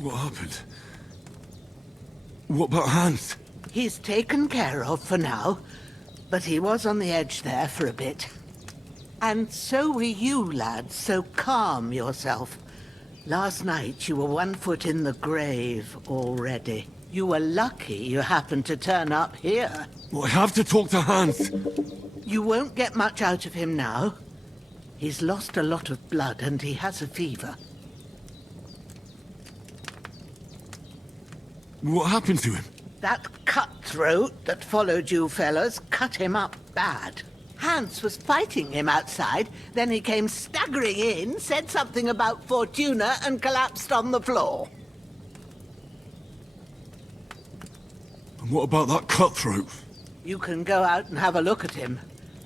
What happened? What about Hans? He's taken care of for now, but he was on the edge there for a bit. And so were you, lad, so calm yourself. Last night you were 1 foot in the grave already. You were lucky you happened to turn up here. Well, I have to talk to Hans. You won't get much out of him now. He's lost a lot of blood and he has a fever. What happened to him? That cutthroat that followed you fellas cut him up bad. Hans was fighting him outside, then he came staggering in, said something about Fortuna, and collapsed on the floor. And what about that cutthroat? You can go out and have a look at him.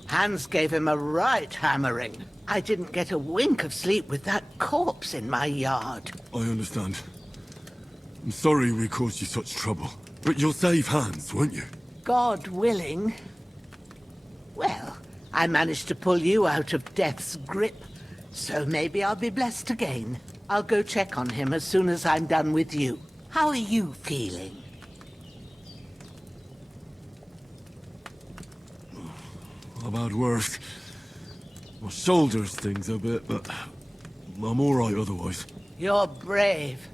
Hans gave him a right hammering. I didn't get a wink of sleep with that corpse in my yard. I understand. I'm sorry we caused you such trouble. But you'll save Hans, won't you? God willing. Well, I managed to pull you out of death's grip, so maybe I'll be blessed again. I'll go check on him as soon as I'm done with you. How are you feeling? I've had worse. My shoulder stings a bit, but I'm alright otherwise. You're brave.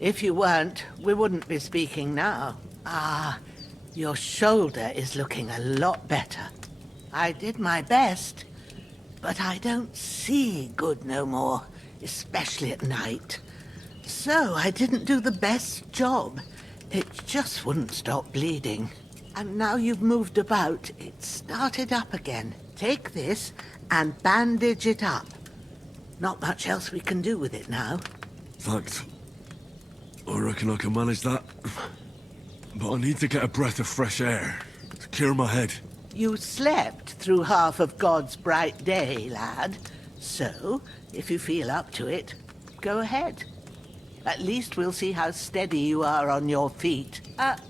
If you weren't, we wouldn't be speaking now. Ah, your shoulder is looking a lot better. I did my best, but I don't see good no more, especially at night. So I didn't do the best job. It just wouldn't stop bleeding. And now you've moved about, it started up again. Take this and bandage it up. Not much else we can do with it now. Thanks. I reckon I can manage that. But I need to get a breath of fresh air to clear my head. You slept through half of God's bright day, lad. So, if you feel up to it, go ahead. At least we'll see how steady you are on your feet.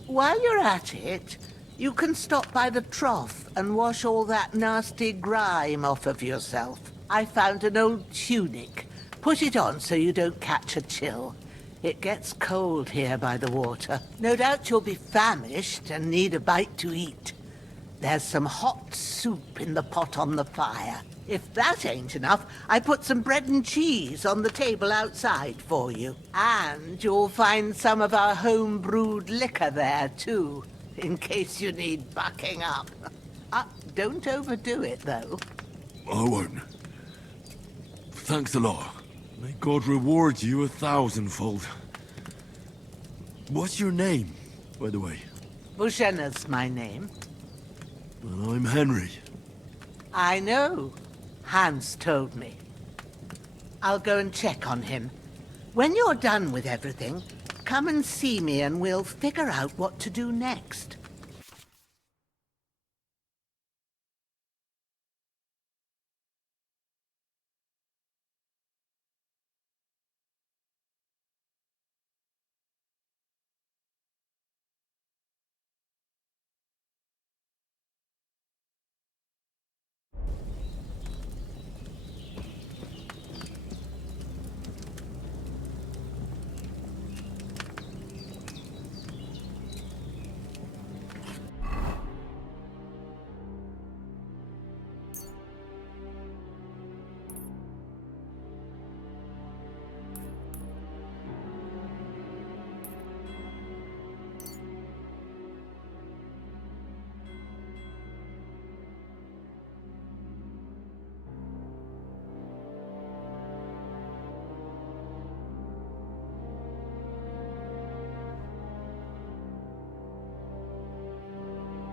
While you're at it, you can stop by the trough and wash all that nasty grime off of yourself. I found an old tunic. Put it on so you don't catch a chill. It gets cold here by the water. No doubt you'll be famished and need a bite to eat. There's some hot soup in the pot on the fire. If that ain't enough, I put some bread and cheese on the table outside for you. And you'll find some of our home-brewed liquor there, too, in case you need bucking up. Don't overdo it, though. I won't. Thanks a lot. May God reward you 1,000-fold. What's your name, by the way? Bushena's my name. Well, I'm Henry. I know. Hans told me. I'll go and check on him. When you're done with everything, come and see me and we'll figure out what to do next.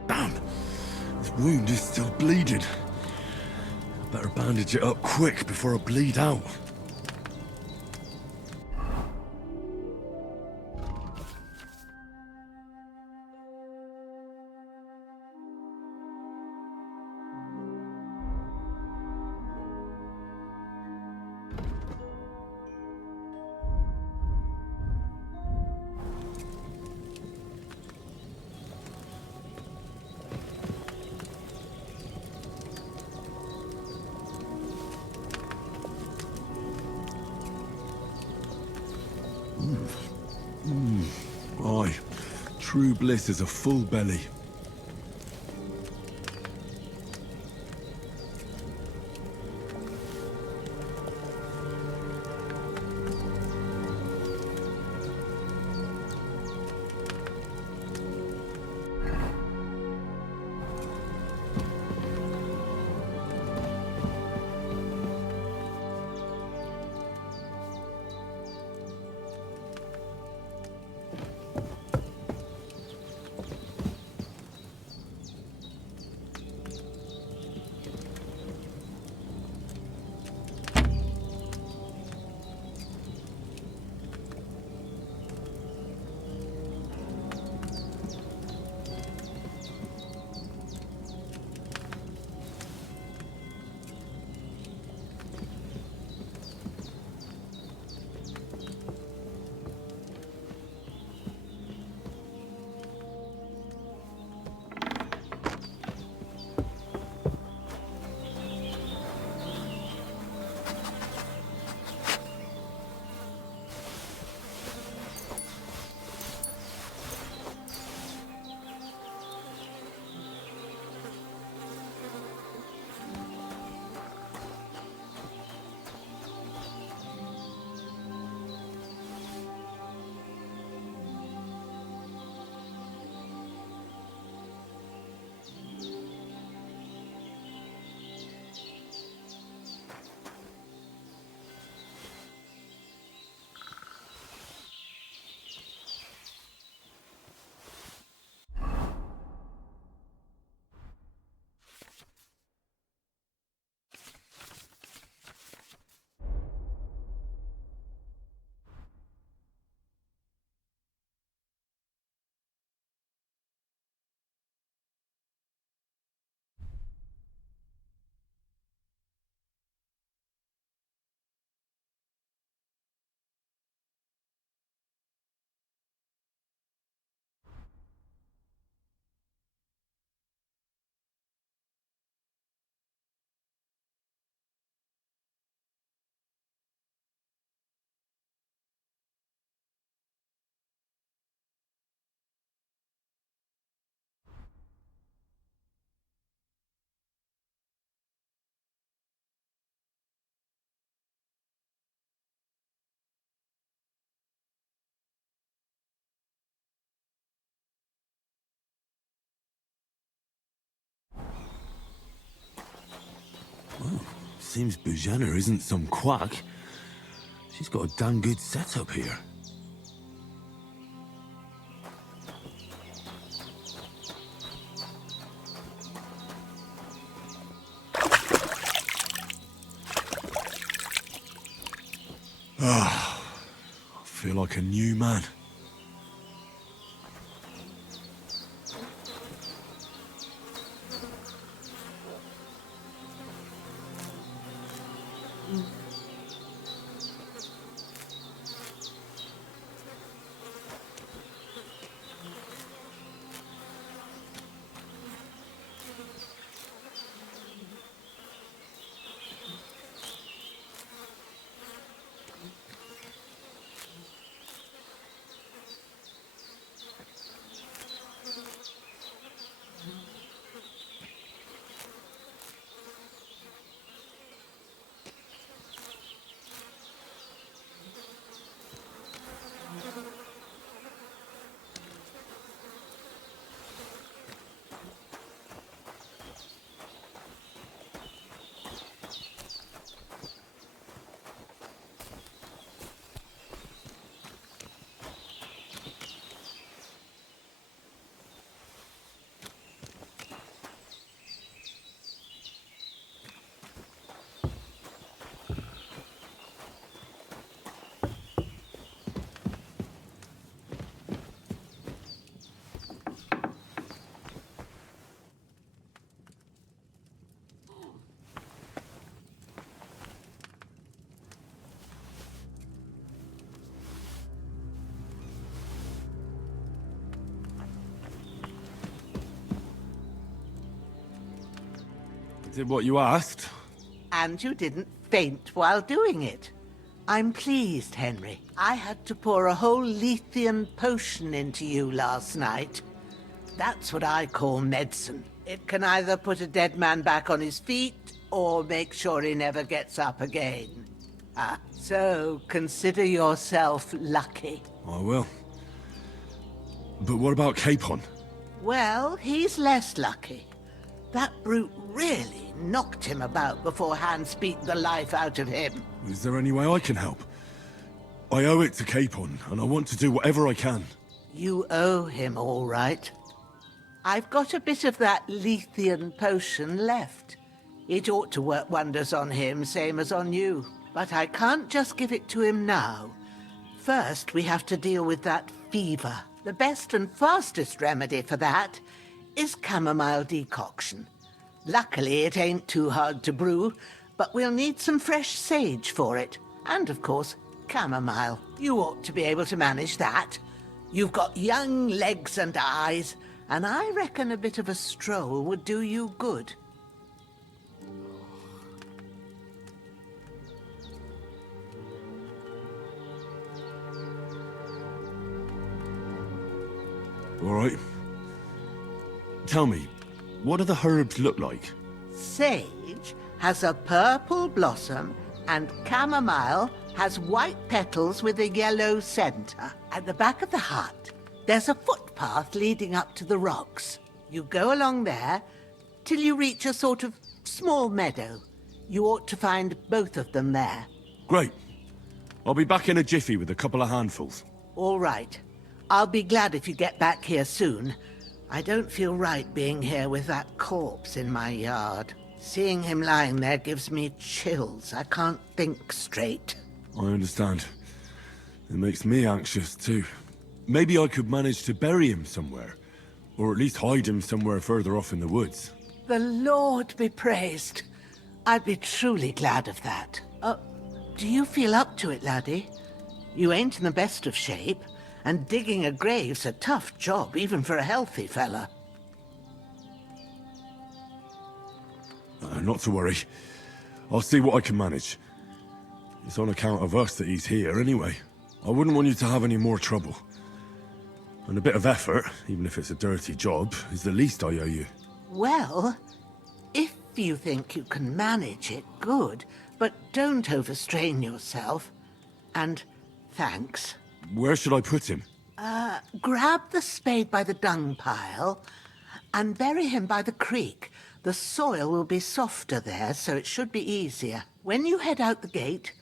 Damn! This wound is still bleeding. Better bandage it up quick before I bleed out. Aye, true bliss is a full belly. Seems Bujana isn't some quack. She's got a damn good setup here. Ah, I feel like a new man. Did what you asked. And you didn't faint while doing it. I'm pleased, Henry. I had to pour a whole Lethean potion into you last night. That's what I call medicine. It can either put a dead man back on his feet, or make sure he never gets up again. So consider yourself lucky. I will. But what about Capon? Well, he's less lucky. That brute really knocked him about before Hans beat the life out of him. Is there any way I can help? I owe it to Capon, and I want to do whatever I can. You owe him, all right. I've got a bit of that Lethean potion left. It ought to work wonders on him, same as on you. But I can't just give it to him now. First, we have to deal with that fever. The best and fastest remedy for that is chamomile decoction. Luckily, it ain't too hard to brew, but we'll need some fresh sage for it. And, of course, chamomile. You ought to be able to manage that. You've got young legs and eyes, and I reckon a bit of a stroll would do you good. All right. Tell me, what do the herbs look like? Sage has a purple blossom, and chamomile has white petals with a yellow center. At the back of the hut, there's a footpath leading up to the rocks. You go along there till you reach a sort of small meadow. You ought to find both of them there. Great. I'll be back in a jiffy with a couple of handfuls. All right. I'll be glad if you get back here soon. I don't feel right being here with that corpse in my yard. Seeing him lying there gives me chills. I can't think straight. I understand. It makes me anxious too. Maybe I could manage to bury him somewhere. Or at least hide him somewhere further off in the woods. The Lord be praised. I'd be truly glad of that. Do you feel up to it, laddie? You ain't in the best of shape, and digging a grave's a tough job, even for a healthy fella. Not to worry. I'll see what I can manage. It's on account of us that he's here anyway. I wouldn't want you to have any more trouble. And a bit of effort, even if it's a dirty job, is the least I owe you. Well, if you think you can manage it, good. But don't overstrain yourself. And thanks. Where should I put him? Grab the spade by the dung pile and bury him by the creek. The soil will be softer there, so it should be easier. When you head out the gate,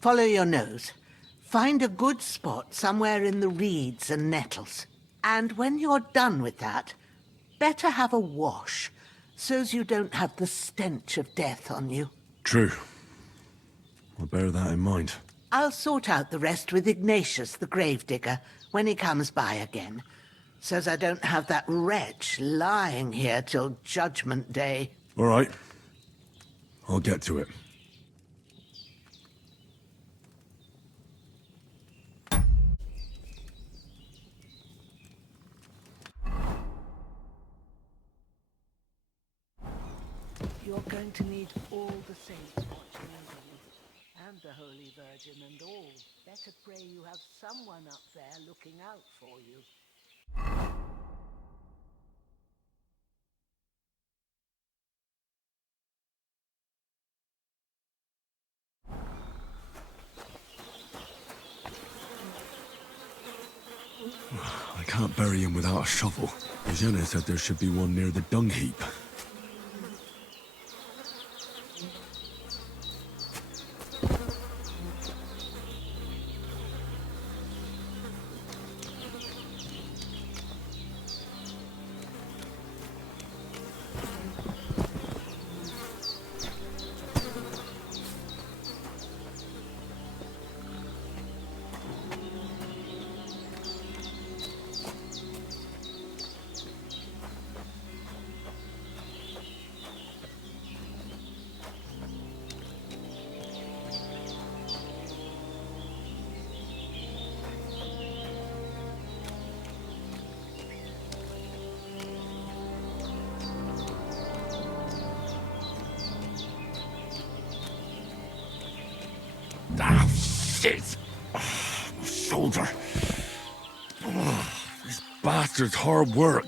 follow your nose. Find a good spot somewhere in the reeds and nettles. And when you're done with that, better have a wash, so's you don't have the stench of death on you. True. I'll bear that in mind. I'll sort out the rest with Ignatius, the gravedigger, when he comes by again, so's I don't have that wretch lying here till Judgment Day. All right. I'll get to it. You're going to need all the saints watching over you, and the Holy Virgin and all. Better pray you have someone up there looking out for you. I can't bury him without a shovel. Jenna said there should be one near the dung heap. Shit! My shoulder. This bastard's hard work.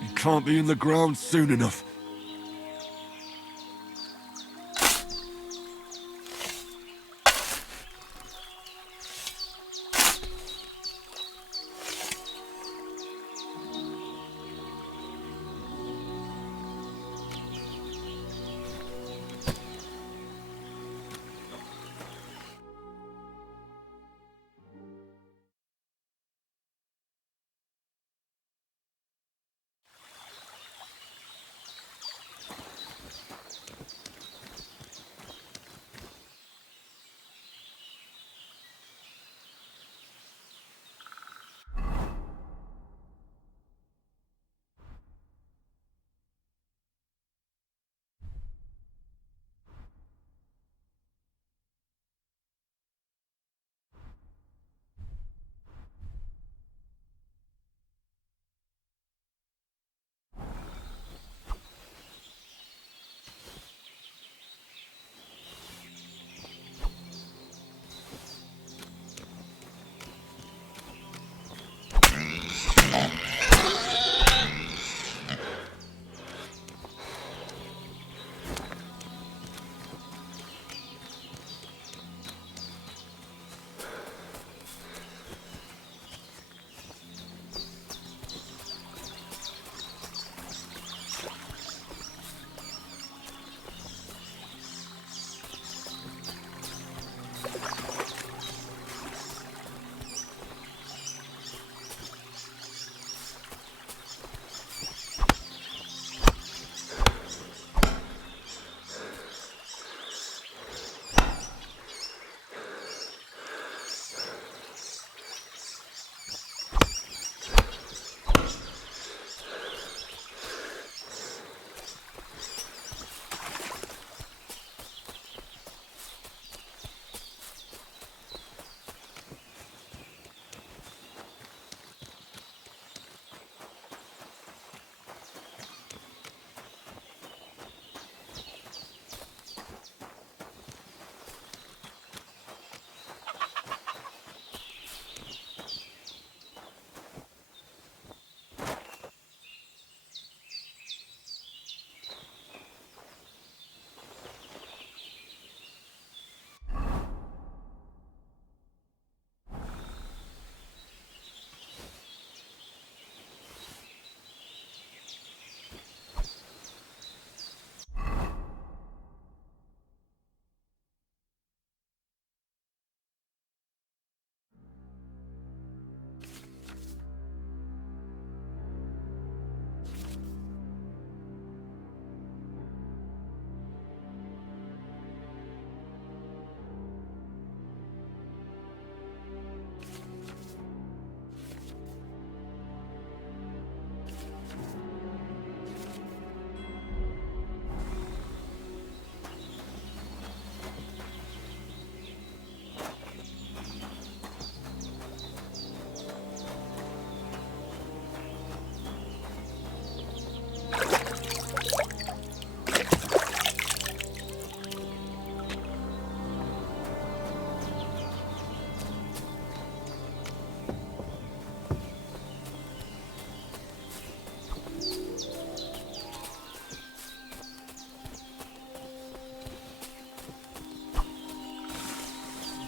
You can't be in the ground soon enough.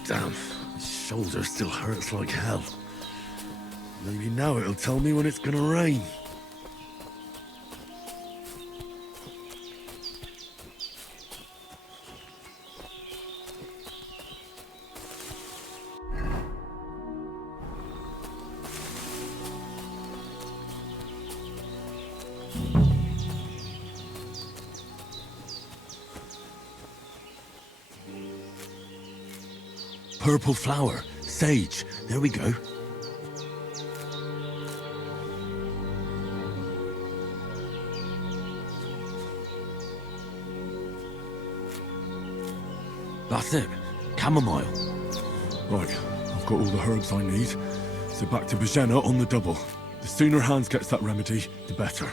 Damn, my shoulder still hurts like hell. Maybe now it'll tell me when it's gonna rain. Purple flower, sage, there we go. That's it, chamomile. Right, I've got all the herbs I need, so back to Bajena on the double. The sooner Hans gets that remedy, the better.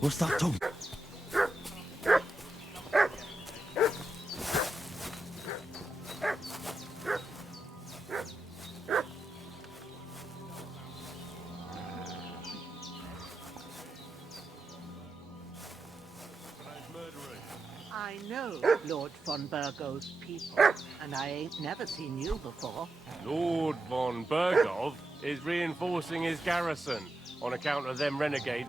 What's that, Tom? I know Lord von Burgov's people, and I ain't never seen you before. Lord von Burgov is reinforcing his garrison on account of them renegades.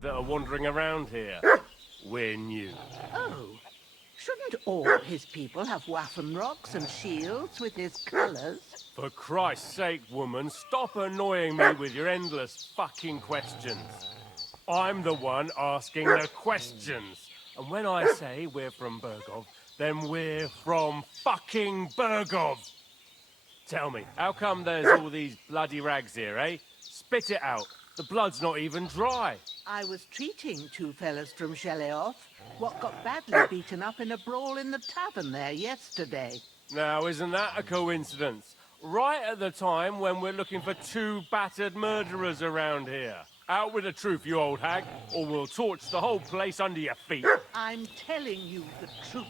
That are wandering around here. We're new. Oh, shouldn't all his people have waffen rocks and shields with his colours? For Christ's sake, woman, stop annoying me with your endless fucking questions. I'm the one asking the questions. And when I say we're from Burgov, then we're from fucking Burgov. Tell me, how come there's all these bloody rags here, eh? Spit it out. The blood's not even dry. I was treating two fellas from Sheleoth, what got badly beaten up in a brawl in the tavern there yesterday. Now, isn't that a coincidence? Right at the time when we're looking for two battered murderers around here. Out with the truth, you old hag, or we'll torch the whole place under your feet. I'm telling you the truth.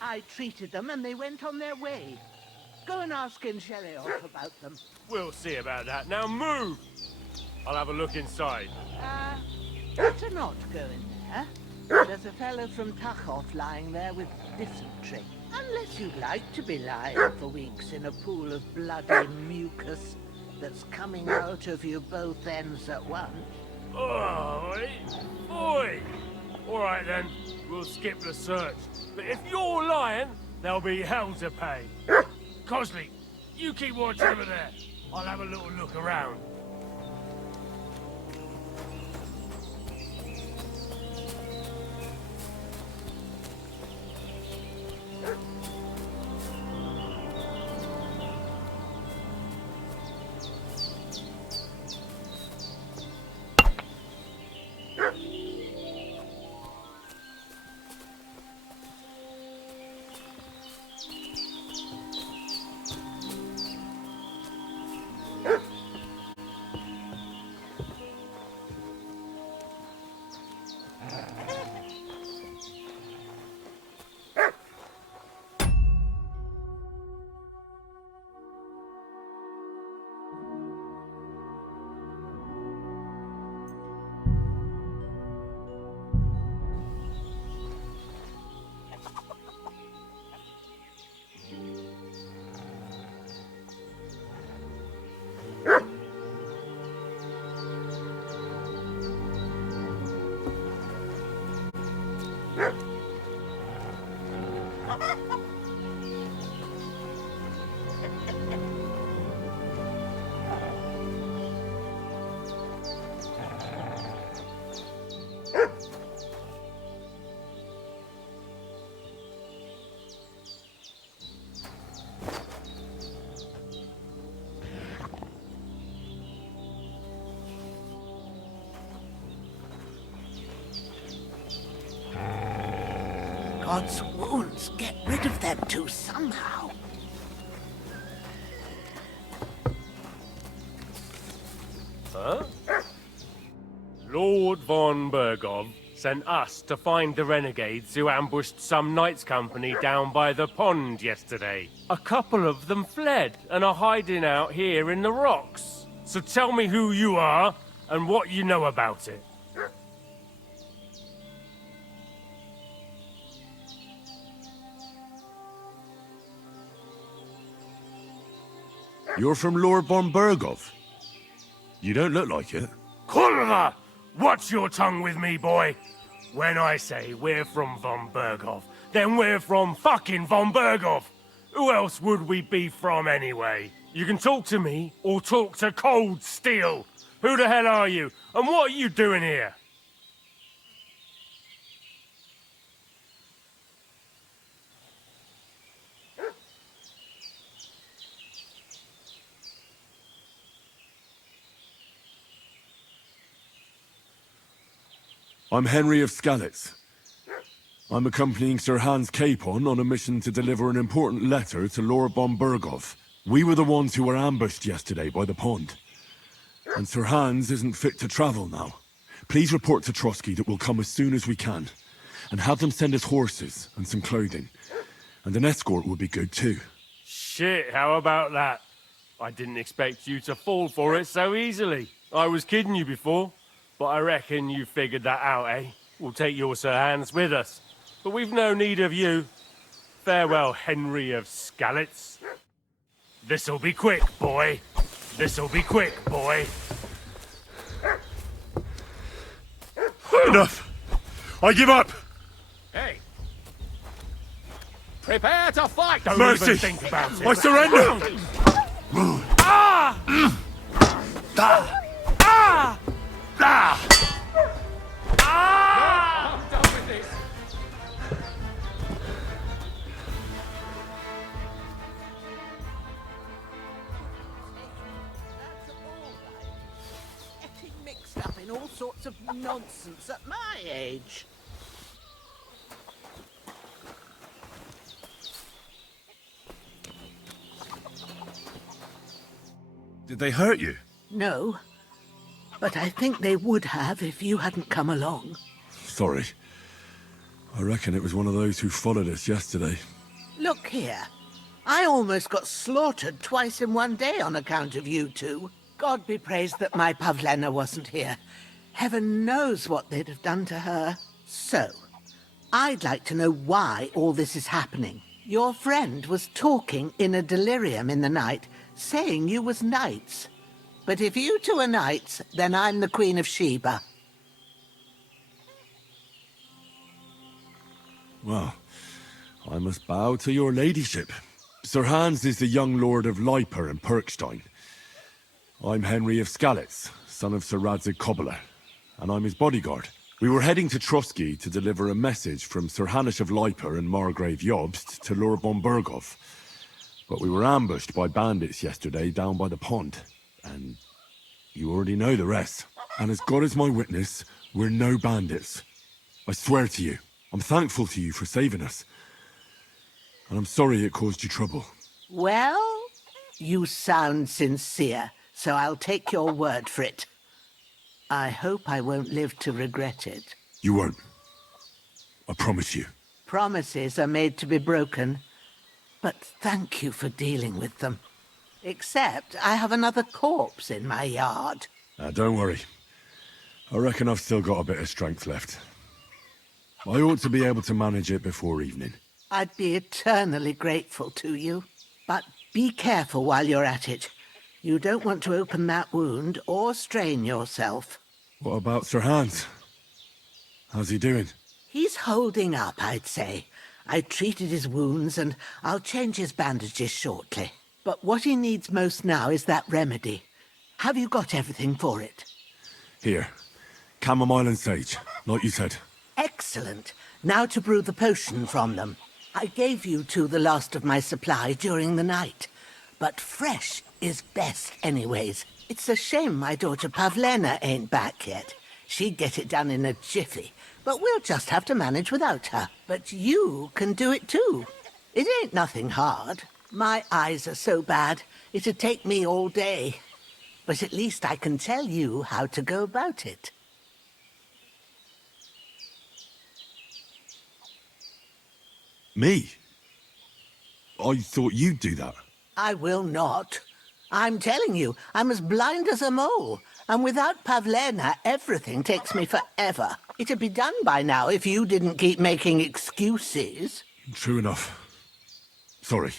I treated them and they went on their way. Go and ask in Sheleoth about them. We'll see about that. Now move! I'll have a look inside. Better not go in there. There's a fellow from Tachov lying there with dysentery. Unless you'd like to be lying for weeks in a pool of bloody mucus that's coming out of you both ends at once. Oi! Oi! Alright then, we'll skip the search. But if you're lying, there'll be hell to pay. Cosley, you keep watch over there. I'll have a little look around. God's wounds, get rid of them two somehow. Huh? Lord von Burgov sent us to find the renegades who ambushed some knights' company down by the pond yesterday. A couple of them fled and are hiding out here in the rocks. So tell me who you are and what you know about it. You're from Lord von Bergov? You don't look like it. Kurva! Watch your tongue with me, boy. When I say we're from von Bergov, then we're from fucking von Bergov. Who else would we be from anyway? You can talk to me or talk to Cold Steel. Who the hell are you? And what are you doing here? I'm Henry of Skalitz. I'm accompanying Sir Hans Capon on a mission to deliver an important letter to Lord von Bergov. We were the ones who were ambushed yesterday by the pond. And Sir Hans isn't fit to travel now. Please report to Trosky that we'll come as soon as we can. And have them send us horses and some clothing. And an escort would be good too. Shit, how about that? I didn't expect you to fall for it so easily. I was kidding you before, but I reckon you figured that out, eh? We'll take your Sir Hans with us. But we've no need of you. Farewell, Henry of Skalitz. This'll be quick, boy. This'll be quick, boy. Enough! I give up! Hey! Prepare to fight! Don't Mercy! even think about it. I surrender! Ah! Ah! Ah! Ah! Ah! I'm done with this. That's all right. Getting mixed up in all sorts of nonsense at my age. Did they hurt you? No, but I think they would have if you hadn't come along. Sorry. I reckon it was one of those who followed us yesterday. Look here. I almost got slaughtered twice in one day on account of you two. God be praised that my Pavlena wasn't here. Heaven knows what they'd have done to her. So, I'd like to know why all this is happening. Your friend was talking in a delirium in the night, saying you was knights. But if you two are knights, then I'm the Queen of Sheba. Well, I must bow to your ladyship. Sir Hans is the young lord of Leiper and Perkstein. I'm Henry of Skalitz, son of Sir Radzig Cobbler, and I'm his bodyguard. We were heading to Trosky to deliver a message from Sir Hanish of Leiper and Margrave Jobst to Lord von Bergov. But we were ambushed by bandits yesterday down by the pond, and you already know the rest. And as God is my witness, we're no bandits. I swear to you, I'm thankful to you for saving us. And I'm sorry it caused you trouble. Well, you sound sincere, so I'll take your word for it. I hope I won't live to regret it. You won't. I promise you. Promises are made to be broken, but thank you for dealing with them. Except I have another corpse in my yard. Don't worry. I reckon I've still got a bit of strength left. I ought to be able to manage it before evening. I'd be eternally grateful to you. But be careful while you're at it. You don't want to open that wound or strain yourself. What about Sir Hans? How's he doing? He's holding up, I'd say. I treated his wounds and I'll change his bandages shortly. But what he needs most now is that remedy. Have you got everything for it? Here. Chamomile and sage, like you said. Excellent. Now to brew the potion from them. I gave you two the last of my supply during the night. But fresh is best anyways. It's a shame my daughter Pavlena ain't back yet. She'd get it done in a jiffy. But we'll just have to manage without her. But you can do it too. It ain't nothing hard. My eyes are so bad, it'd take me all day. But at least I can tell you how to go about it. Me? I thought you'd do that. I will not. I'm telling you, I'm as blind as a mole. And without Pavlena, everything takes me forever. It'd be done by now if you didn't keep making excuses. True enough. Sorry.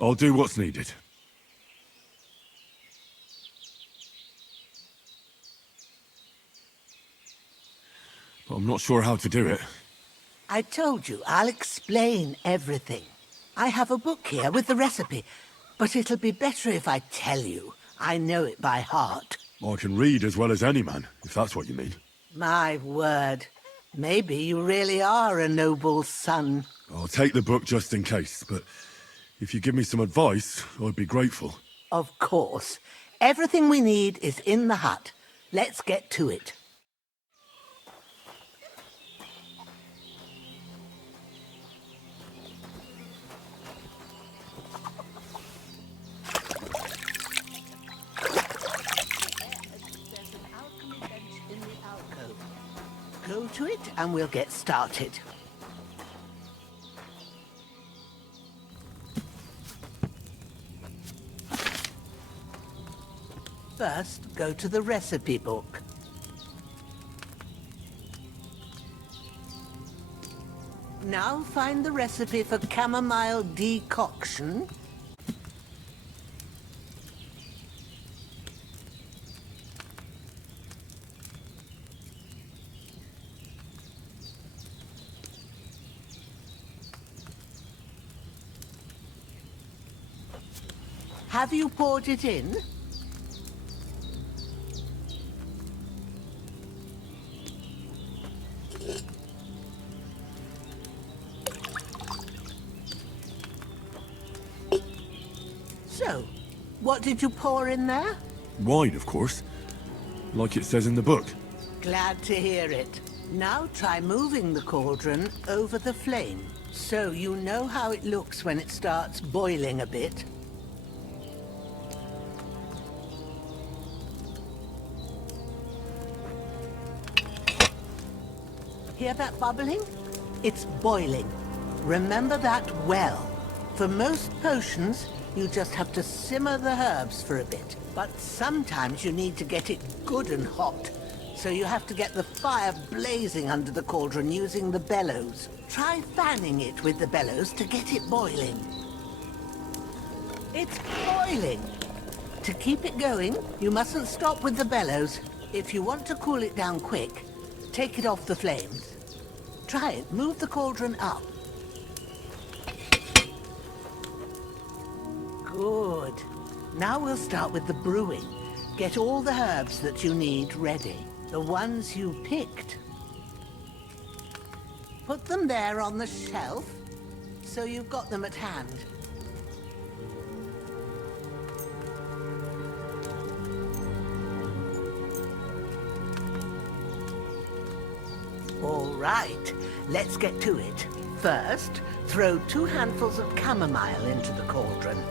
I'll do what's needed. I'm not sure how to do it. I told you, I'll explain everything. I have a book here with the recipe, but it'll be better if I tell you. I know it by heart. I can read as well as any man, if that's what you mean. My word. Maybe you really are a noble son. I'll take the book just in case, but if you give me some advice, I'd be grateful. Of course. Everything we need is in the hut. Let's get to it. Go to it and we'll get started. First, go to the recipe book. Now find the recipe for chamomile decoction. Have you poured it in? So, what did you pour in there? Wine, of course. Like it says in the book. Glad to hear it. Now try moving the cauldron over the flame, so you know how it looks when it starts boiling a bit. Hear that bubbling? It's boiling. Remember that well. For most potions, you just have to simmer the herbs for a bit. But sometimes you need to get it good and hot. So you have to get the fire blazing under the cauldron using the bellows. Try fanning it with the bellows to get it boiling. It's boiling! To keep it going, you mustn't stop with the bellows. If you want to cool it down quick, take it off the flames. Try it. Move the cauldron up. Good. Now we'll start with the brewing. Get all the herbs that you need ready. The ones you picked. Put them there on the shelf, so you've got them at hand. All right, let's get to it. First, throw 2 handfuls of chamomile into the cauldron.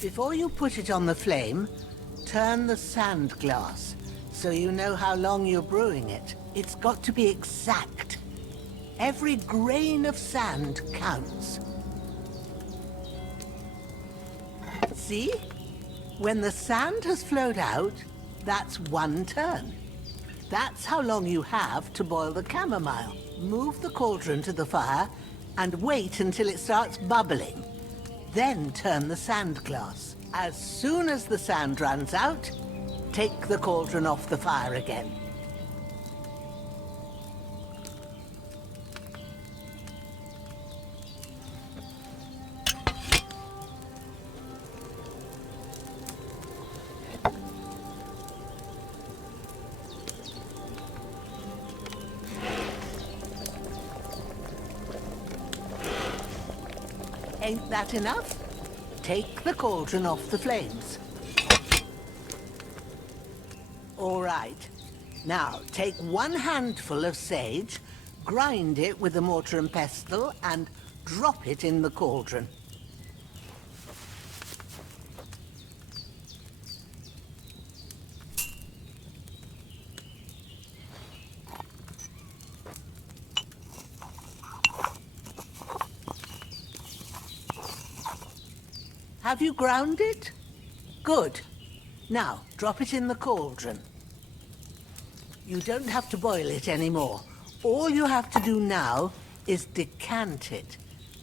Before you put it on the flame, turn the sand glass, so you know how long you're brewing it. It's got to be exact. Every grain of sand counts. See? When the sand has flowed out, that's 1 turn. That's how long you have to boil the chamomile. Move the cauldron to the fire and wait until it starts bubbling. Then turn the sand glass. As soon as the sand runs out, take the cauldron off the fire again. Ain't that enough? Take the cauldron off the flames. All right. Now, take 1 handful of sage, grind it with a mortar and pestle, and drop it in the cauldron. Have you ground it? Good. Now, drop it in the cauldron. You don't have to boil it anymore. All you have to do now is decant it.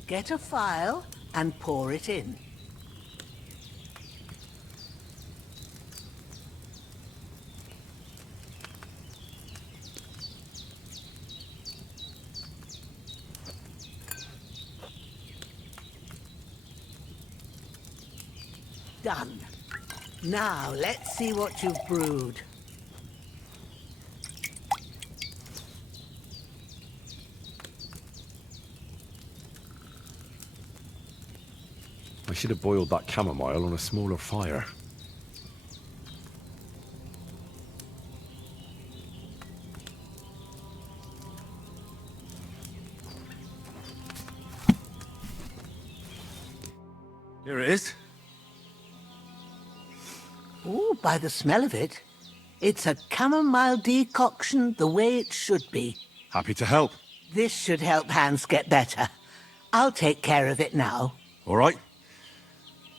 Get a file and pour it in. Done. Now, let's see what you've brewed. I should have boiled that chamomile on a smaller fire. Here it is. Ooh, by the smell of it, it's a chamomile decoction the way it should be. Happy to help. This should help Hans get better. I'll take care of it now. All right.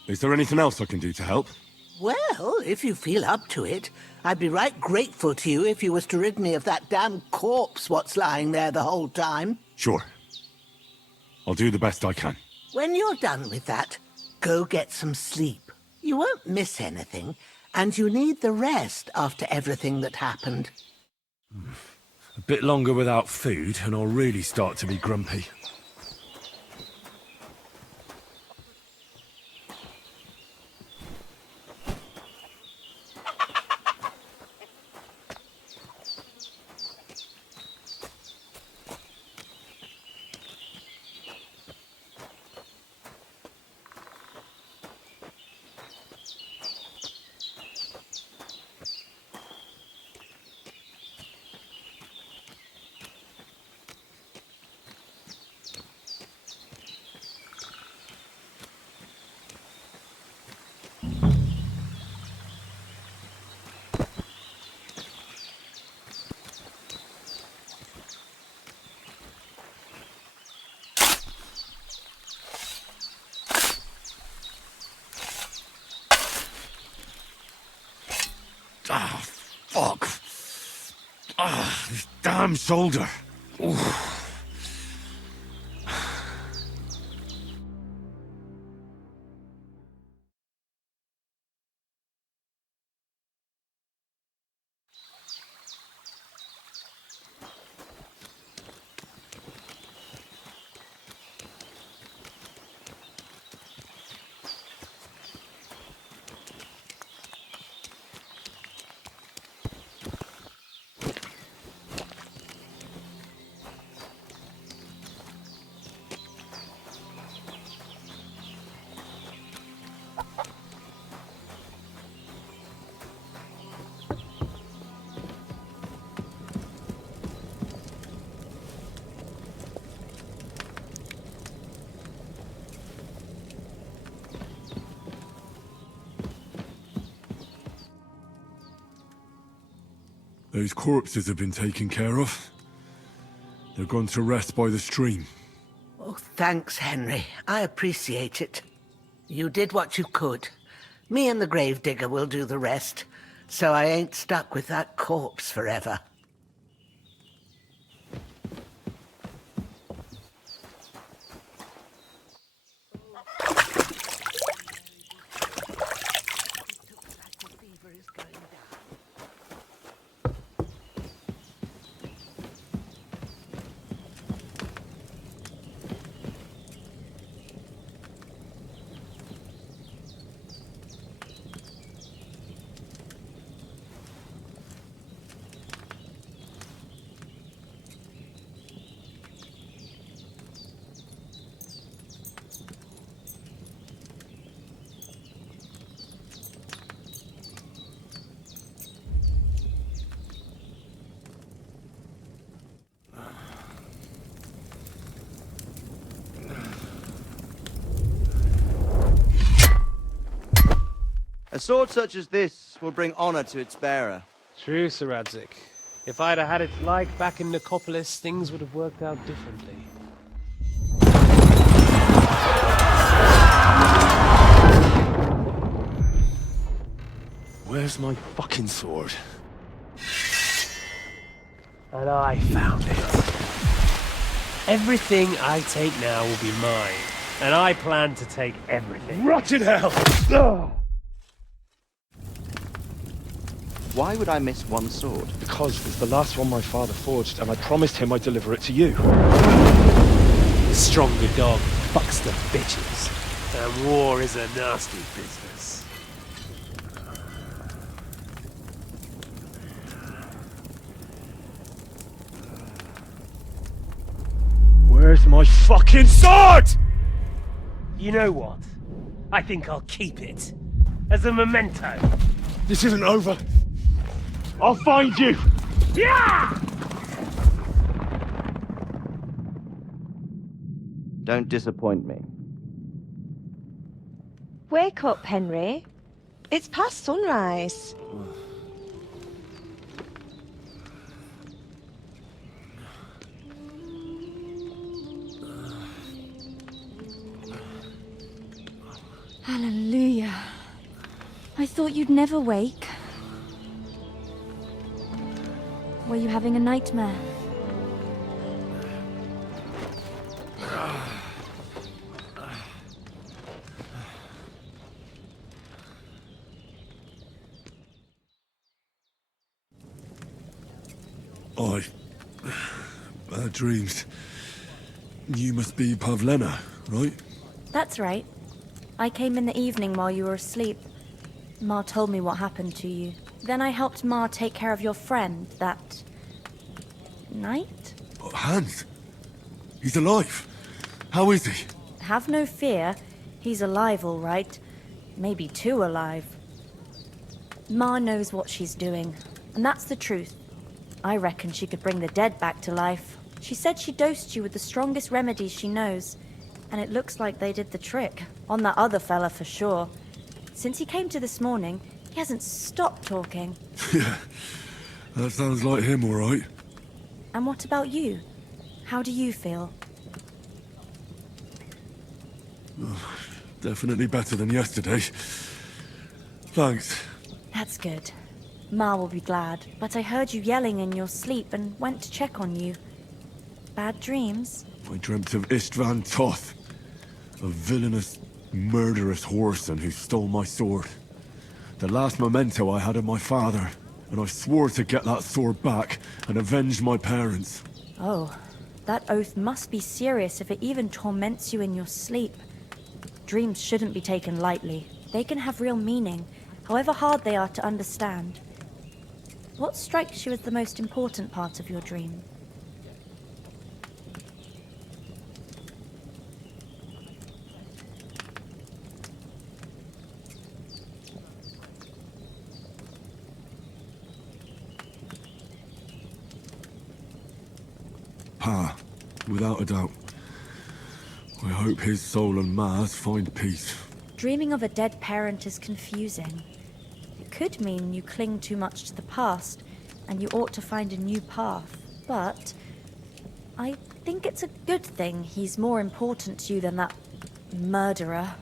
Is there anything else I can do to help? Well, if you feel up to it, I'd be right grateful to you if you was to rid me of that damn corpse what's lying there the whole time. Sure. I'll do the best I can. When you're done with that, go get some sleep. You won't miss anything, and you need the rest after everything that happened. A bit longer without food, and I'll really start to be grumpy. Ah, fuck. Ah, this damn shoulder. Oof. Those corpses have been taken care of. They're gone to rest by the stream. Oh, thanks, Henry. I appreciate it. You did what you could. Me and the gravedigger will do the rest, so I ain't stuck with that corpse forever. A sword such as this will bring honor to its bearer. True, Sir Radzik. If I'd have had it like back in Nicopolis, things would have worked out differently. Where's my fucking sword? And I found it. Everything I take now will be mine, and I plan to take everything. Rotted hell! Ugh. Why would I miss one sword? Because it's the last one my father forged, and I promised him I'd deliver it to you. The stronger dog fucks the bitches, and war is a nasty business. Where's my fucking sword? You know what? I think I'll keep it. As a memento. This isn't over. I'll find you! Yeah! Don't disappoint me. Wake up, Henry. It's past sunrise. Hallelujah. I thought you'd never wake. Were you having a nightmare? Bad dreams. You must be Pavlena, right? That's right. I came in the evening while you were asleep. Ma told me what happened to you. Then I helped Ma take care of your friend that night? Oh, Hans! He's alive! How is he? Have no fear. He's alive, all right. Maybe too alive. Ma knows what she's doing, and that's the truth. I reckon she could bring the dead back to life. She said she dosed you with the strongest remedies she knows, and it looks like they did the trick. On that other fella for sure. Since he came to this morning, he hasn't stopped talking. Yeah, that sounds like him, all right. And what about you? How do you feel? Definitely better than yesterday. Thanks. That's good. Ma will be glad, but I heard you yelling in your sleep and went to check on you. Bad dreams? I dreamt of Istvan Toth, a villainous, murderous whoreson who stole my sword. The last memento I had of my father, and I swore to get that sword back and avenge my parents. Oh, that oath must be serious if it even torments you in your sleep. Dreams shouldn't be taken lightly. They can have real meaning, however hard they are to understand. What strikes you as the most important part of your dream? Pa, without a doubt. I hope his soul and Ma's find peace. Dreaming of a dead parent is confusing. It could mean you cling too much to the past, and you ought to find a new path. But I think it's a good thing he's more important to you than that murderer.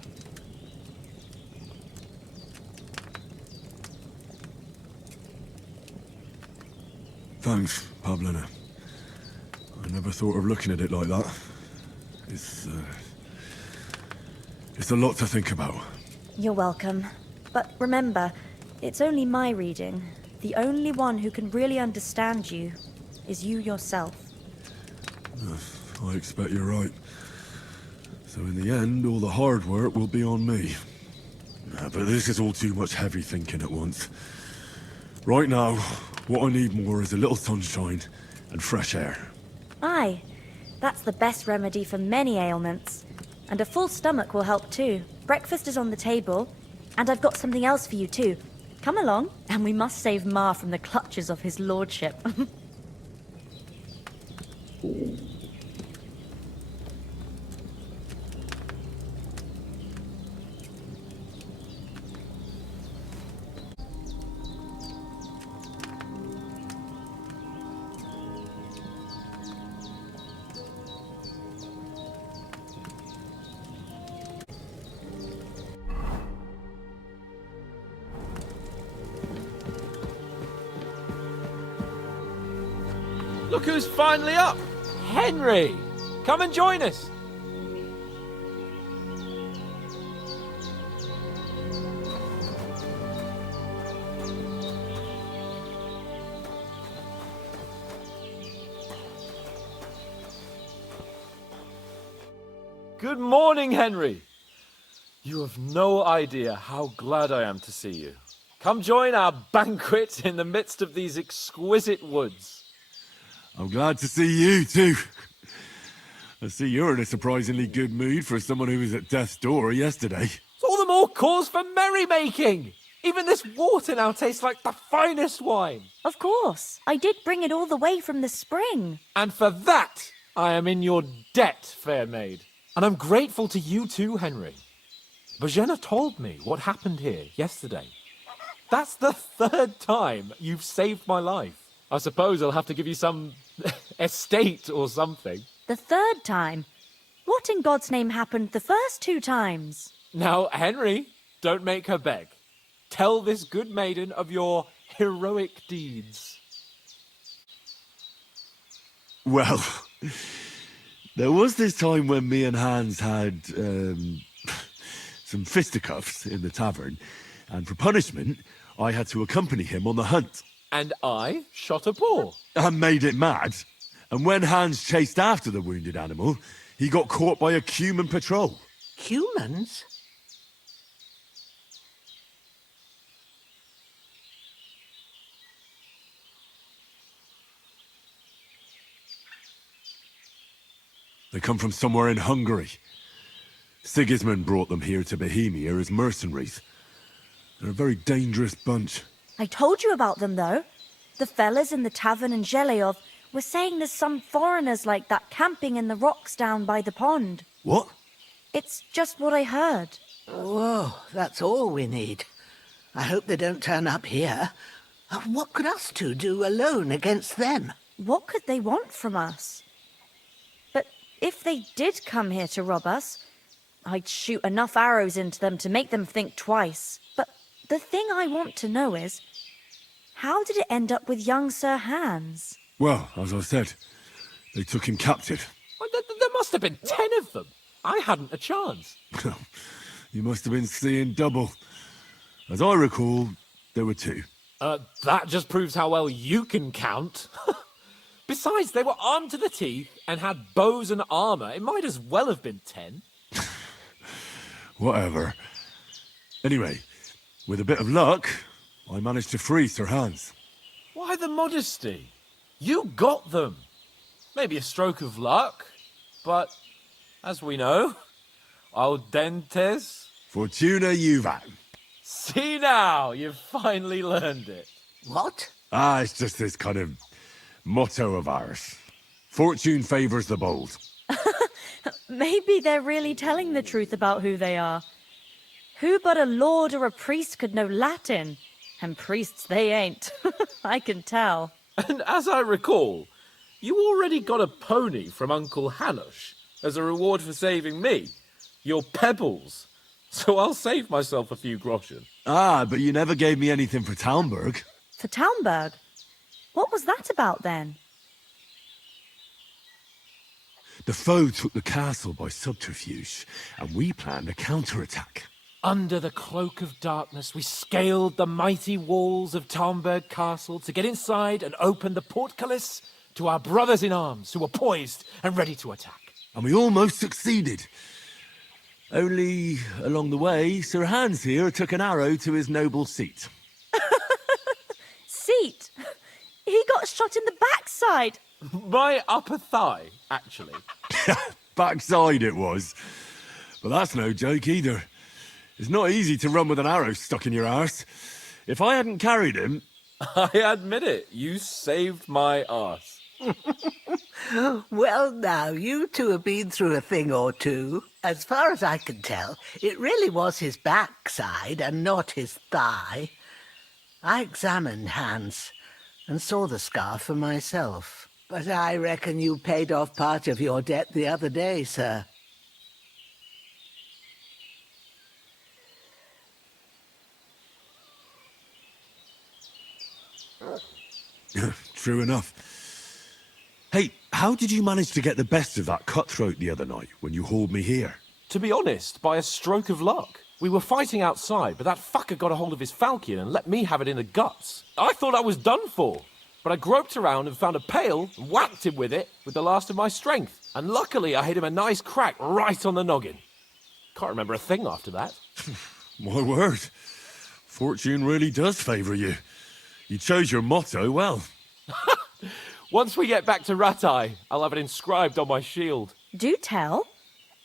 Thanks, Pavlena. I never thought of looking at it like that. It's a lot to think about. You're welcome. But remember, it's only my reading. The only one who can really understand you is you yourself. I expect you're right. So in the end, all the hard work will be on me. But this is all too much heavy thinking at once. Right now, what I need more is a little sunshine and fresh air. Aye, that's the best remedy for many ailments. And a full stomach will help too. Breakfast is on the table, and I've got something else for you too. Come along, and we must save Ma from the clutches of his lordship. Look who's finally up! Henry! Come and join us. Good morning, Henry. You have no idea how glad I am to see you. Come join our banquet in the midst of these exquisite woods. I'm glad to see you, too. I see you're in a surprisingly good mood for someone who was at death's door yesterday. It's all the more cause for merrymaking. Even this water now tastes like the finest wine. Of course. I did bring it all the way from the spring. And for that, I am in your debt, fair maid. And I'm grateful to you too, Henry. Bojena told me what happened here yesterday. That's the 3rd time you've saved my life. I suppose I'll have to give you some estate or something. The 3rd time? What in God's name happened the first 2 times? Now, Henry, don't make her beg. Tell this good maiden of your heroic deeds. Well, there was this time when me and Hans had some fisticuffs in the tavern, and for punishment, I had to accompany him on the hunt. And I shot a boar. I made it mad. And when Hans chased after the wounded animal, he got caught by a human patrol. Humans? They come from somewhere in Hungary. Sigismund brought them here to Bohemia as mercenaries. They're a very dangerous bunch. I told you about them, though. The fellas in the tavern in Zheleyov were saying there's some foreigners like that camping in the rocks down by the pond. What? It's just what I heard. Whoa, that's all we need. I hope they don't turn up here. What could us two do alone against them? What could they want from us? But if they did come here to rob us, I'd shoot enough arrows into them to make them think twice. But the thing I want to know is, how did it end up with young Sir Hans? Well, as I said, they took him captive. Well, there must have been 10 of them. I hadn't a chance. You must have been seeing double. As I recall, there were 2. That just proves how well you can count. Besides, they were armed to the teeth and had bows and armor. It might as well have been 10. Whatever. Anyway, with a bit of luck, I managed to free Sir Hans. Why the modesty? You got them. Maybe a stroke of luck, but as we know, al dentes. Fortuna juvat. See now, you've finally learned it. What? It's just this kind of motto of ours. Fortune favors the bold. Maybe they're really telling the truth about who they are. Who but a lord or a priest could know Latin? And priests they ain't. I can tell. And as I recall, you already got a pony from Uncle Hanush as a reward for saving me. Your pebbles. So I'll save myself a few groschen. But you never gave me anything for Talmberg. For Talmberg? What was that about then? The foe took the castle by subterfuge, and we planned a counterattack. Under the cloak of darkness, we scaled the mighty walls of Talmberg Castle to get inside and open the portcullis to our brothers in arms who were poised and ready to attack. And we almost succeeded. Only, along the way, Sir Hans here took an arrow to his noble seat. Seat? He got shot in the backside. My upper thigh, actually. Backside it was. But that's no joke either. It's not easy to run with an arrow stuck in your arse. If I hadn't carried him... I admit it, you saved my arse. Well, now, you two have been through a thing or two. As far as I can tell, it really was his backside and not his thigh. I examined Hans and saw the scar for myself. But I reckon you paid off part of your debt the other day, sir. True enough. Hey, how did you manage to get the best of that cutthroat the other night when you hauled me here? To be honest, by a stroke of luck. We were fighting outside, but that fucker got a hold of his falcon and let me have it in the guts. I thought I was done for. But I groped around and found a pail and whacked him with it with the last of my strength. And luckily I hit him a nice crack right on the noggin. Can't remember a thing after that. My word. Fortune really does favour you. You chose your motto well. Once we get back to Ratai, I'll have it inscribed on my shield. Do tell.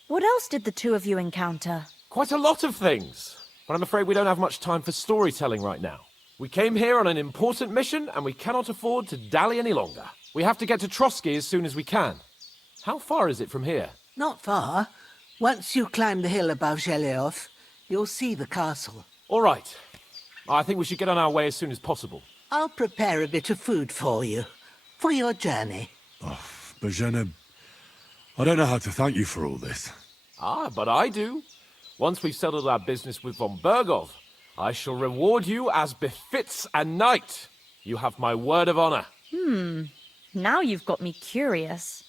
What else did the two of you encounter? Quite a lot of things. But I'm afraid we don't have much time for storytelling right now. We came here on an important mission, and we cannot afford to dally any longer. We have to get to Trosky as soon as we can. How far is it from here? Not far. Once you climb the hill above Sheleoth, you'll see the castle. All right. I think we should get on our way as soon as possible. I'll prepare a bit of food for you, for your journey. Oh, Bozhena, I don't know how to thank you for all this. Ah, but I do. Once we've settled our business with von Bergov, I shall reward you as befits a knight. You have my word of honor. Now you've got me curious.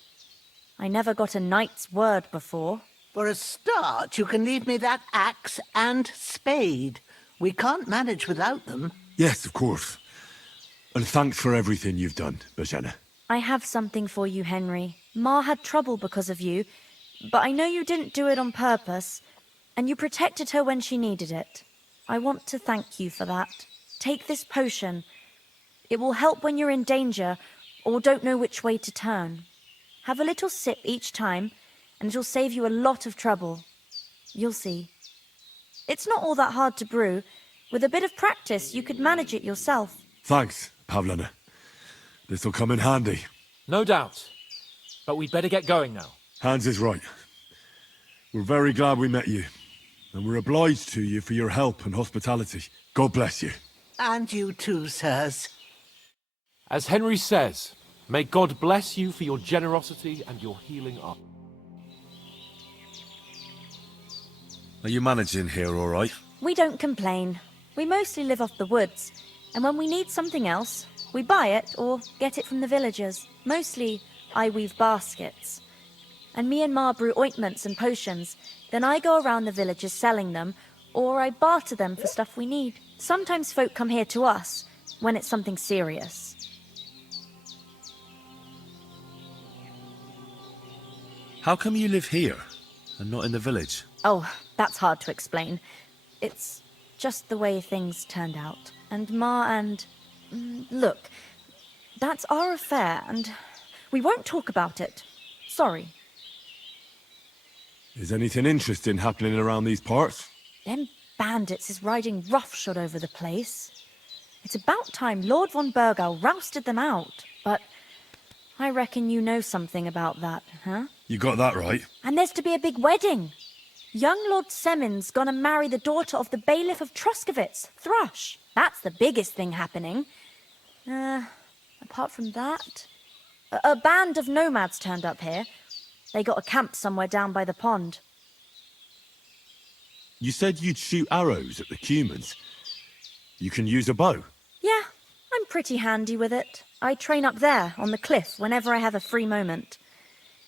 I never got a knight's word before. For a start, you can leave me that axe and spade. We can't manage without them. Yes, of course. And thanks for everything you've done, Bozhena. I have something for you, Henry. Ma had trouble because of you, but I know you didn't do it on purpose, and you protected her when she needed it. I want to thank you for that. Take this potion. It will help when you're in danger or don't know which way to turn. Have a little sip each time, and it'll save you a lot of trouble. You'll see. It's not all that hard to brew. With a bit of practice, you could manage it yourself. Thanks, Pavlana. This'll come in handy. No doubt. But we'd better get going now. Hans is right. We're very glad we met you. And we're obliged to you for your help and hospitality. God bless you. And you too, sirs. As Henry says, may God bless you for your generosity and your healing art. Are you managing here all right? We don't complain. We mostly live off the woods, and when we need something else, we buy it or get it from the villagers. Mostly, I weave baskets. And me and Ma brew ointments and potions. Then I go around the villages selling them, or I barter them for stuff we need. Sometimes folk come here to us, when it's something serious. How come you live here, and not in the village? Oh, that's hard to explain. It's just the way things turned out. And Ma and... Look, that's our affair, and we won't talk about it. Sorry. Is anything interesting happening around these parts? Them bandits is riding roughshod over the place. It's about time Lord von Burgau rousted them out. But I reckon you know something about that, huh? You got that right. And there's to be a big wedding. Young Lord Semin's gonna marry the daughter of the bailiff of Troskowitz, Thrush. That's the biggest thing happening. Apart from that... A band of nomads turned up here. They got a camp somewhere down by the pond. You said you'd shoot arrows at the humans. You can use a bow. Yeah, I'm pretty handy with it. I train up there, on the cliff, whenever I have a free moment.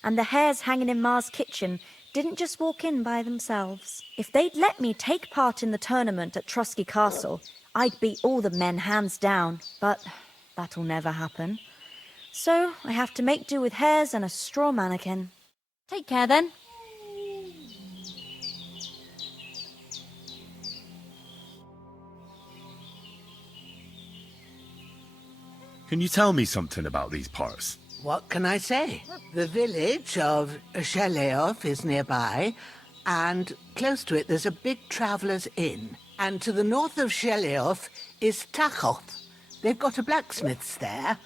And the hares hanging in Ma's kitchen didn't just walk in by themselves. If they'd let me take part in the tournament at Trosky Castle, I'd beat all the men hands down, but that'll never happen. So I have to make do with hares and a straw mannequin. Take care then. Can you tell me something about these parts? What can I say? The village of Sheleoth is nearby, and close to it there's a big traveller's inn. And to the north of Sheleoth is Tachoth. They've got a blacksmith's there,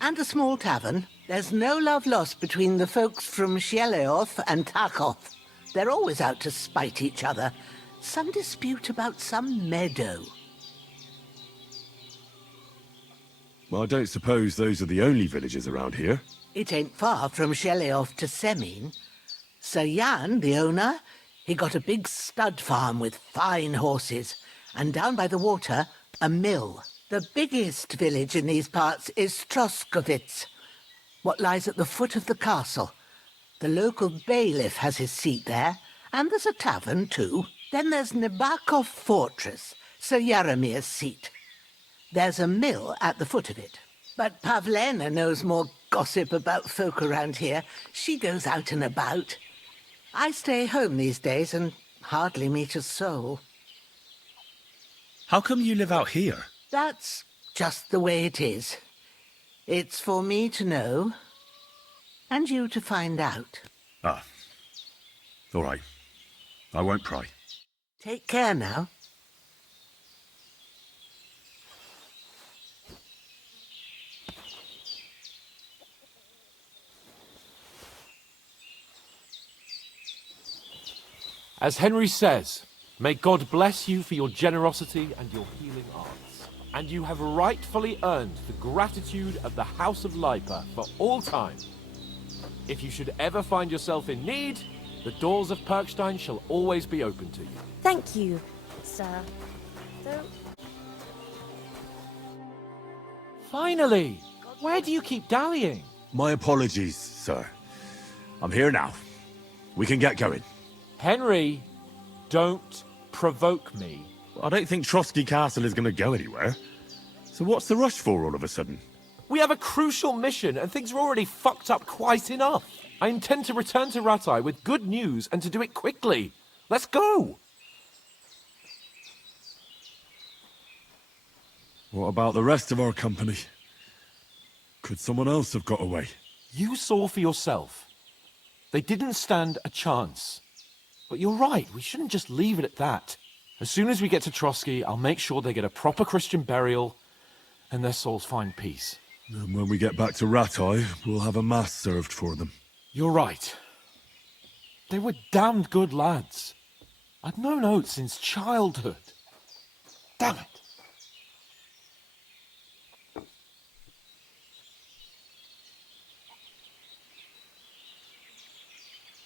and a small tavern. There's no love lost between the folks from Sheleoth and Tachoth. They're always out to spite each other. Some dispute about some meadow. Well, I don't suppose those are the only villages around here. It ain't far from Sheleoth to Semin. Sir Jan, the owner, he got a big stud farm with fine horses, and down by the water, a mill. The biggest village in these parts is Troskowitz. what lies at the foot of the castle. The local bailiff has his seat there, and there's a tavern too. Then there's Nabokov Fortress, Sir Yaramir's seat. There's a mill at the foot of it. But Pavlena knows more gossip about folk around here. She goes out and about. I stay home these days and hardly meet a soul. How come you live out here? That's just the way it is. It's for me to know, and you to find out. Ah. All right. I won't pry. Take care now. As Henry says, may God bless you for your generosity and your healing arts. And you have rightfully earned the gratitude of the House of Lipa for all time. If you should ever find yourself in need, the doors of Perkstein shall always be open to you. Thank you, sir. Though... Finally! Where do you keep dallying? My apologies, sir. I'm here now. We can get going. Henry, don't provoke me. I don't think Trosky Castle is going to go anywhere. So what's the rush for all of a sudden? We have a crucial mission and things are already fucked up quite enough. I intend to return to Ratai with good news and to do it quickly. Let's go! What about the rest of our company? Could someone else have got away? You saw for yourself. They didn't stand a chance. But you're right, we shouldn't just leave it at that. As soon as we get to Trosky, I'll make sure they get a proper Christian burial and their souls find peace. And when we get back to Ratai, we'll have a mass served for them. You're right. They were damned good lads. I'd known Oates since childhood. Damn it.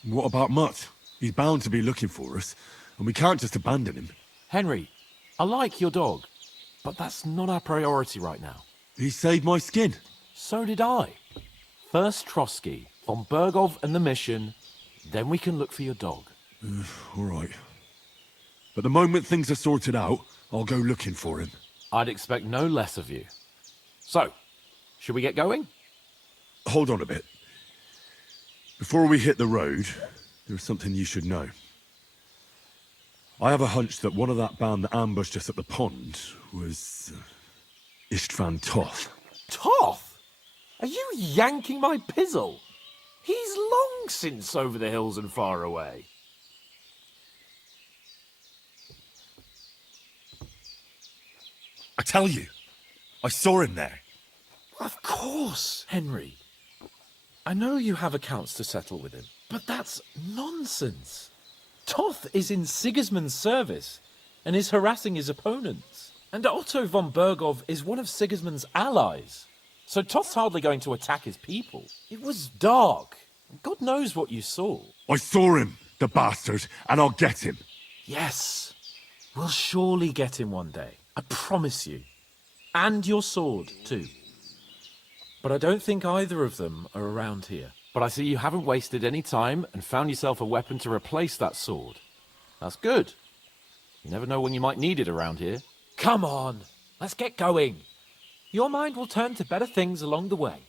What about Mutt? He's bound to be looking for us, and we can't just abandon him. Henry, I like your dog, but that's not our priority right now. He saved my skin. So did I. First Trosky, von Bergov and the mission, then we can look for your dog. All right. But the moment things are sorted out, I'll go looking for him. I'd expect no less of you. So, should we get going? Hold on a bit. Before we hit the road, there's something you should know. I have a hunch that one of that band that ambushed us at the pond was Istvan Toth. Toth? Are you yanking my pizzle? He's long since over the hills and far away. I tell you, I saw him there. Of course, Henry. I know you have accounts to settle with him, but that's nonsense. Toth is in Sigismund's service and is harassing his opponents. And Otto von Bergov is one of Sigismund's allies. So Toth's hardly going to attack his people. It was dark. God knows what you saw. I saw him, the bastard, and I'll get him. Yes, we'll surely get him one day. I promise you. And your sword, too. But I don't think either of them are around here. But I see you haven't wasted any time and found yourself a weapon to replace that sword. That's good. You never know when you might need it around here. Come on, let's get going. Your mind will turn to better things along the way.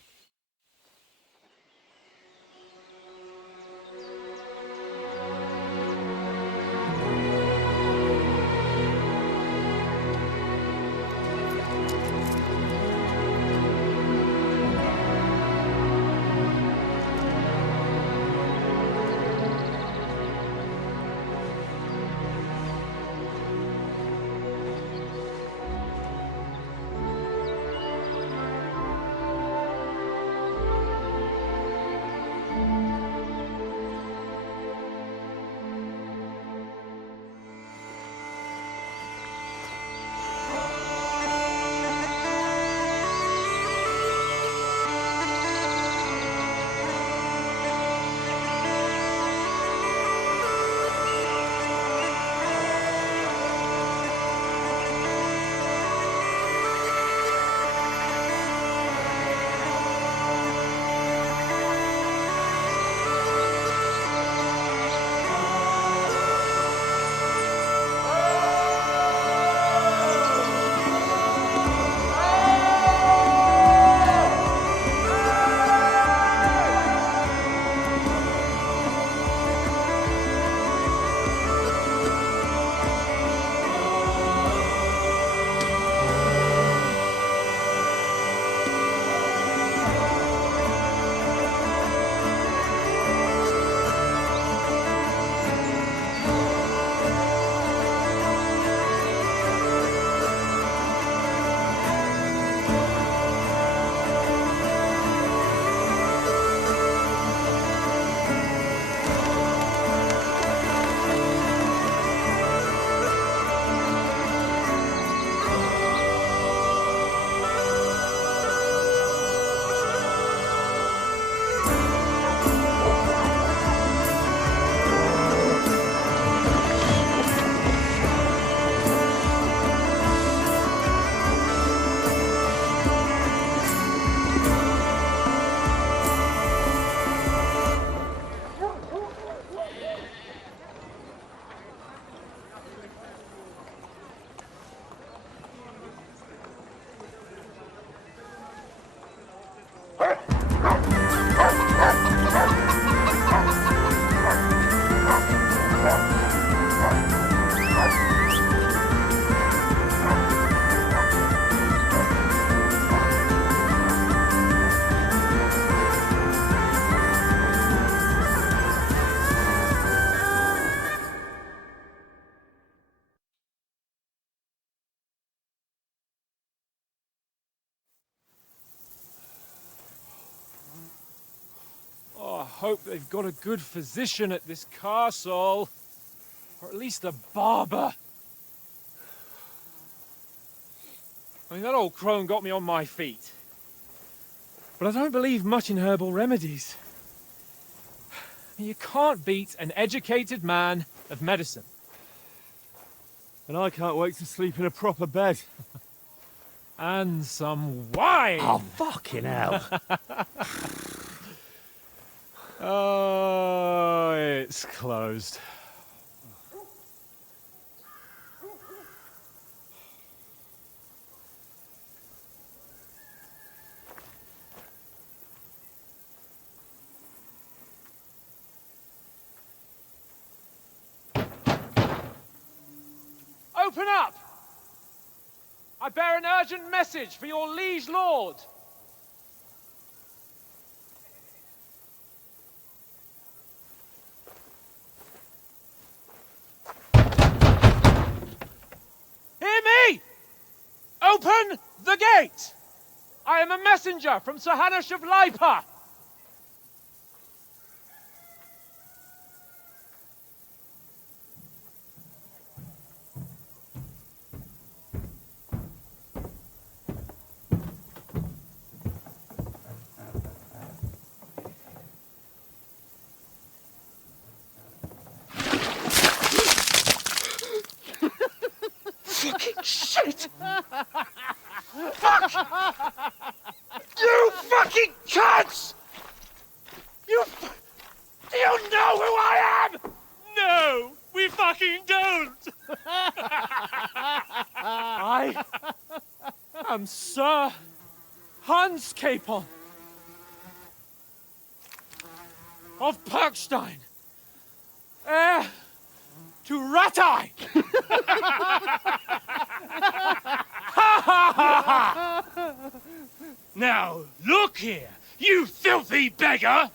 hope they've got a good physician at this castle. Or at least a barber. I mean, that old crone got me on my feet. But I don't believe much in herbal remedies. You can't beat an educated man of medicine. And I can't wait to sleep in a proper bed. And some wine! Oh, fucking hell. Oh, it's closed. Open up! I bear an urgent message for your liege lord. Hear me! Open the gate! I am a messenger from Sir Hanush of Lipa. Shit! Fuck! You fucking cunts! Do you know who I am? No, we fucking don't! I am Sir Hans Capon of Perkstein, heir to Ratai! Now, look here, you filthy beggar!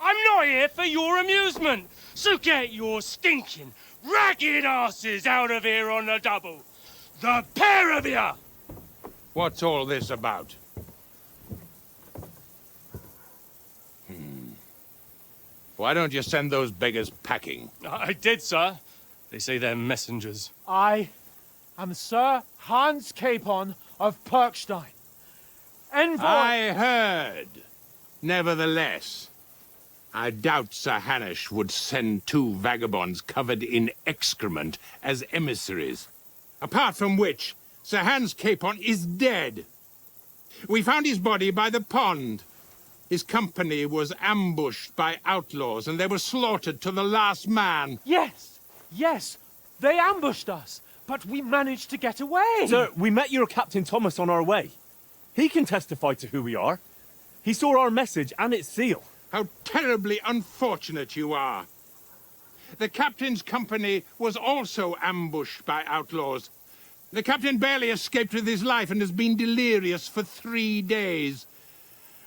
I'm not here for your amusement, so get your stinking, ragged asses out of here on the double! The pair of you! What's all this about? Why don't you send those beggars packing? I did, sir. They say they're messengers. I am Sir Hans Capon of Perkstein. Envoy... I heard. Nevertheless, I doubt Sir Hanush would send two vagabonds covered in excrement as emissaries. Apart from which, Sir Hans Capon is dead. We found his body by the pond. His company was ambushed by outlaws, and they were slaughtered to the last man. Yes, yes, they ambushed us, but we managed to get away. Sir, we met your Captain Thomas on our way. He can testify to who we are. He saw our message and its seal. How terribly unfortunate you are. The captain's company was also ambushed by outlaws. The captain barely escaped with his life and has been delirious for 3 days.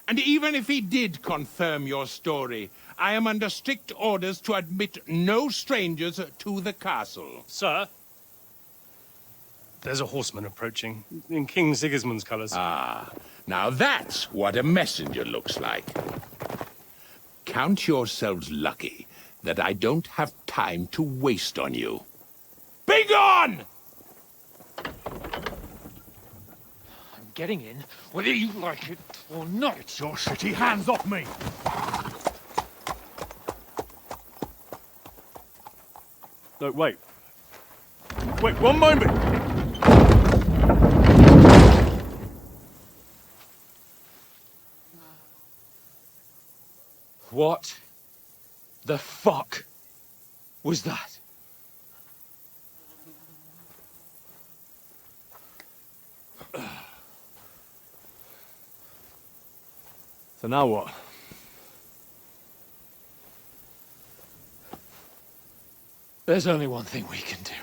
And even if he did confirm your story, I am under strict orders to admit no strangers to the castle. Sir? There's a horseman approaching, in King Sigismund's colours. Ah, now that's what a messenger looks like. Count yourselves lucky that I don't have time to waste on you. Be gone! I'm getting in, whether you like it or not. Your shitty hands off me! No, wait. Wait, one moment! What the fuck was that? So now what? There's only one thing we can do.